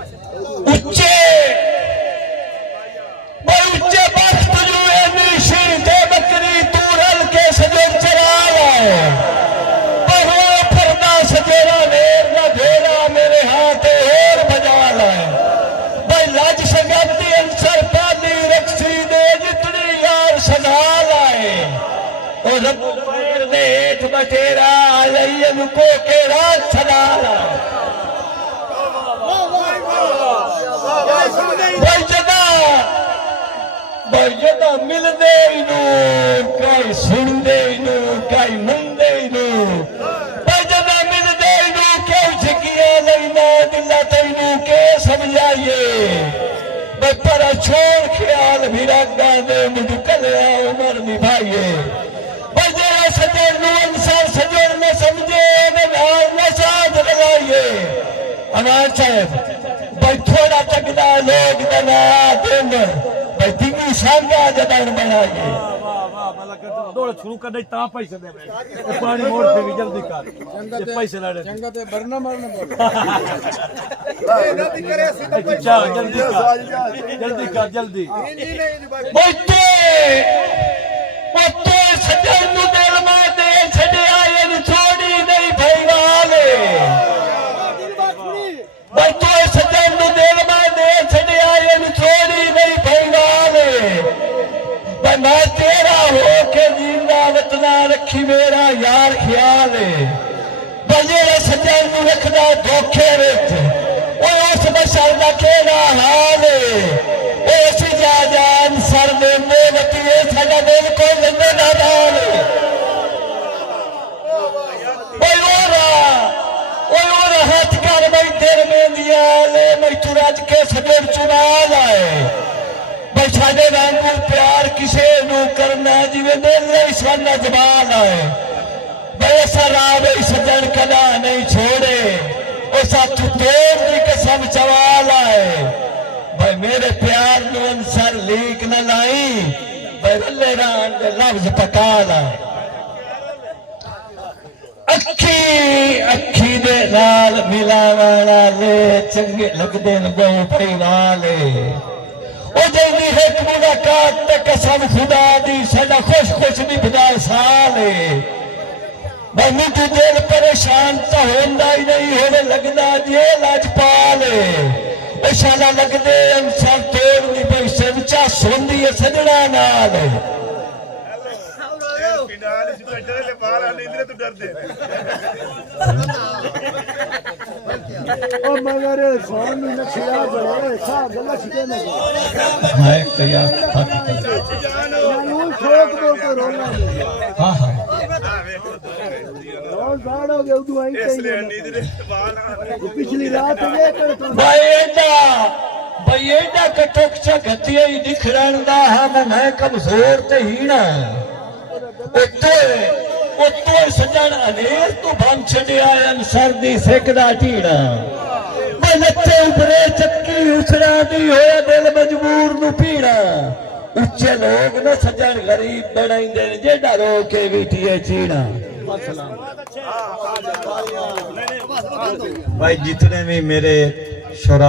उच्चे उच्चे बख्त जो नीशी दे बकरी तू रल के सजन चरा लाए बहो फरदा सजेरा नेर न घेरा मेरे हाथ और बजा लाए भाई लाज संगत अंसर पानी रक्सी दे जितनी यार सजा लाए और रब पैर ने हेठ बटेरा अलैयन को के रात सदा लाए जदा मिलदे इनू कई सुनदे इनू कई मंदे इनू जदा मिलदे इनू क्यों झकिया लेना दिला तैनू के समझाइए पर छोड़ ख्याल भी रखा दे मुझ कलिया उमर निभाइए जरा सजन नू अंसर सजन न समझे नाल न साथ लगाइए अनार साहब भाई थोड़ा तकदा लोग दना देंग भाई तिंगी सांगा जदान बनाइए दौड़ शुरू कर दे ता पैसे दे पानी मोड़ से भी जल्दी कर ये पैसे लड़े चंगा ते भरना मरना बोल अच्छा जल्दी कर जल्दी बच्चे बच्चे सजन नु दिल में दे छड़िया ये छोड़ी नहीं भईवाले बच्चे सजन नु दिल में दे छड़िया ये छोड़ी नहीं भईवाले मैं तेरा हो के जींदा वतना रखी मेरा यार ख्याल है बजेरा सजन नु रखदा धोखे विच ओ उस बशर दा केड़ा हाल है ओ सी जा जान सर दे मोहब्बतिए साडा दिल को लंदे ना नाल ओरा हाथ कर मैं तेरे में दिया ले मैं तुरज के सजन चुरा लाए साडे वांगू प्यार किसे नू करना जिवें दिल नहीं साडा जवान है ऐसा राव सजन कदा नहीं छोड़े ऐसा तू तोड़ दी कसम चवाल है भाई मेरे प्यार नू अंसर लीक न लाई भाई रले रान दे लफ्ज पका ला अखी अखी दे नाल मिलावाना ले चंगे लगदे न गो परिवाले ओ जल्दी है मुलाकात ते कसम खुदा दी साडा खुश खुश निभदा साल है मैं तू दिल परेशान तो होंदा ही नहीं होवे लगदा जे लाजपाल है ओ शाला लगदे अंसर तोड़ दी पई सच्चा सोंदी है सजना नाल ओ मगर सोन में नखिया बड़े सा गला छिके न है तैयार मानू ठोक दो तो रोना हां हां और गाड़ो के उदू आई कहीं पिछली रात ये कर तो भाई एडा कटक छगतिया ही दिखरण दा हम मैं कमजोर ते हीना उत्तो सजन अनेर तू बन छड़िया अंसर दी सेकदा टीड़ा मैं नच्चे उभरे चक्की उसरा दी होया दिल मजबूर नू पीड़ा उच्चे लोग न सजन गरीब बनाइंदे जेड़ा रो के बीठिए चीड़ा भाई जितने भी मेरे शुरा